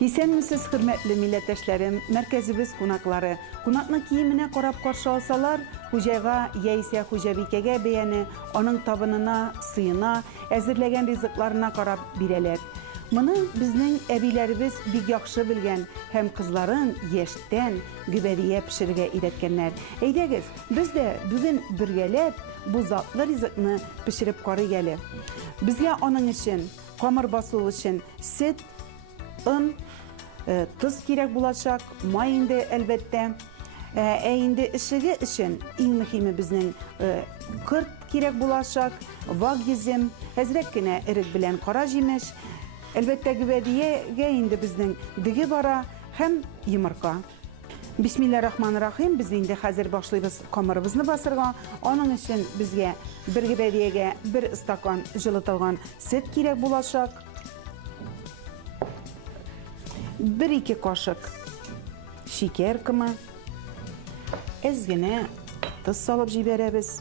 Исәнмесез, хөрмәтле милләттәшләрем, мәркәзебез кунаклары. Кунакны киеменә карап каршы алсалар, хуҗайга яисә хуҗабикәгә бәяне, аның табынына, сыена, әзерләгән ризыкларына карап бирәләр. Моны безнең әбиләребез бик яхшы белгән һәм кызларын яшьтән гөбәрия пешерергә өйрәткәннәр. Әйдәгез, без дә бүген бергәләп бу затлы ризыкны пешереп карыйк әле. Безгә аның өчен, камыр басуы өчен сөт, ын, тоз кирәк булачак, май инде әлбәттә. Инде эшеге өчен иң мөһиме безнең кырт кирәк булачак, вак йөзем, әзрәк кенә эрек белән кара җимеш. Әлбәттә гөбәриягә инде безнең диге бара һәм йомырка. Бисмиллаһир-рахманир-рахим. Без инде хәзер башлыйбыз камырыбызны басырга. Аның өчен безгә бер гөбәриягә 1 стакан җылытылган сөт кирәк булачак. 1-2 кашык шикәр кымы. Әз генә тоз салып җибәрәбез.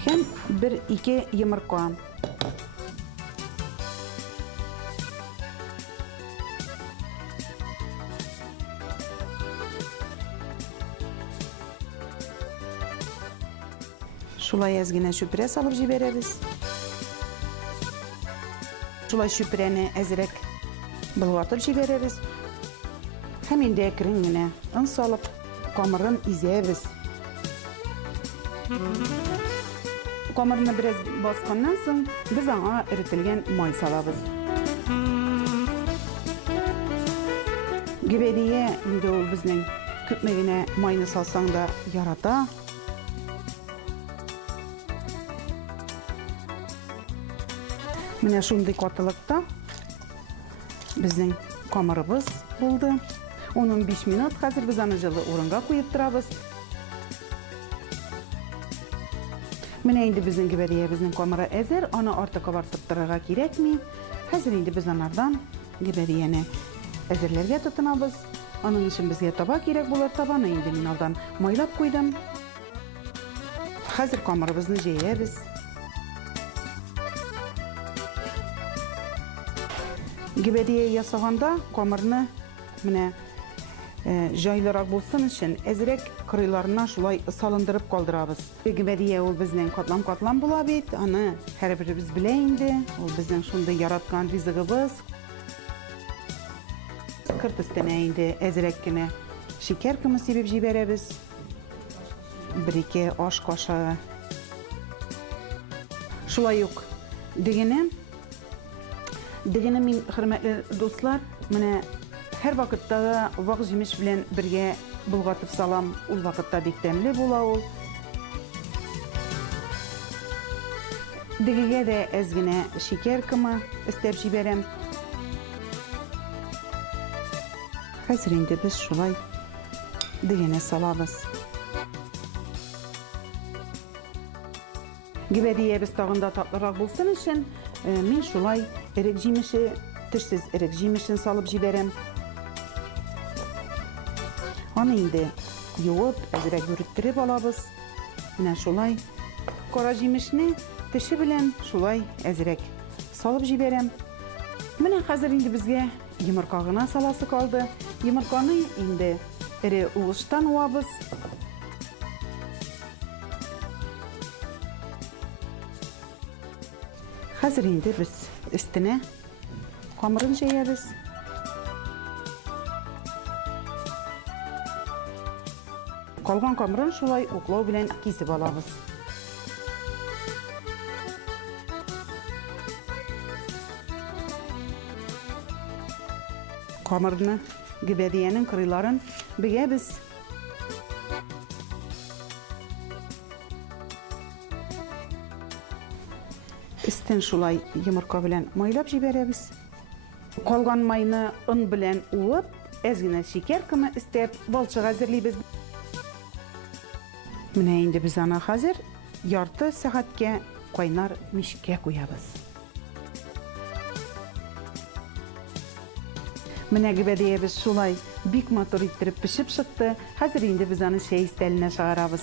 Һәм 1-2 йомырка. Шулай әз генә чүпрә салып җибәрәбез. Шулай чүпрәне әзрәк былгатып җибәрәбез. Һәм инде әкрен генә ын салып, камырын изәбез. Камырны бераз басканнан соң, без аңа эретелгән май салабыз. Гөбәрия инде ул безнең күпме генә майны салсаң да ярата. Менә шундый катылыкта безнең камырыбыз булды. 10-15 минут хәзер без аны җылы урынга куеп торабыз. Менә инде безнең гөбәриябезнең камыры әзер, аны артык кабартып торырга кирәкми. Хәзер инде без анардан гөбәрияне әзерләргә тотынабыз. Аның өчен безгә таба кирәк булыр. Табаны инде мин алдан майлап куйдым. Хәзер камырыбызны җәябез. Гөбәрия ясаганда камырны менә җайлырак булсын өчен әзрәк кырыйларына шулай салындырып калдырабыз. Гөбәрия ул безнең катлам була бит. Аны һәрберебез белә инде. Ул безнең шундый яраткан ризыгыбыз. Кырт өстенә инде әзрәк кенә шикәр кымы сибеп җибәрәбез. 1-2 аш кашыгы. Шулай ук дигене мин, хөрмәтле дуслар, менә һәр вакытта вак җимеш белән бергә булгатып салам. Ул вакытта бик тәмле була ул. Дигегә дә әз генә шикәр кымы өстәп җибәрәм. Хәзер инде без шулай дигене салабыз. Гөбәриябез тагын да татлырак булсын өчен, мин шулай эрек җимеше, тешсез эрек җимешен салып җибәрәм. Аны инде юып, әзрәк бүректереп алабыз. Менә шулай кара җимешне теше белән шулай әзрәк салып җибәрәм. Менә хәзер инде безгә йомырка гына саласы калды. Йомырканы инде эре угыштан уабыз. Хәзер инде без өстенә камырын җәябез. Калган камырын шулай уклау белән кисеп алабыз. Камырны, гөбәриянең кырыйларын бөгәбез. Өстен шулай йомырка белән майлап җибәрәбез. Калган майны ын белән уып, әз генә шикәр кымы өстәп балчык әзерлибез. Менә инде без аны хәзер ярты сәгатькә кайнар мичкә куябыз. Менә гөбәриябез шулай бик матур иттереп пешеп чыкты. Хәзер инде без аны чәй өстәленә чыгарабыз.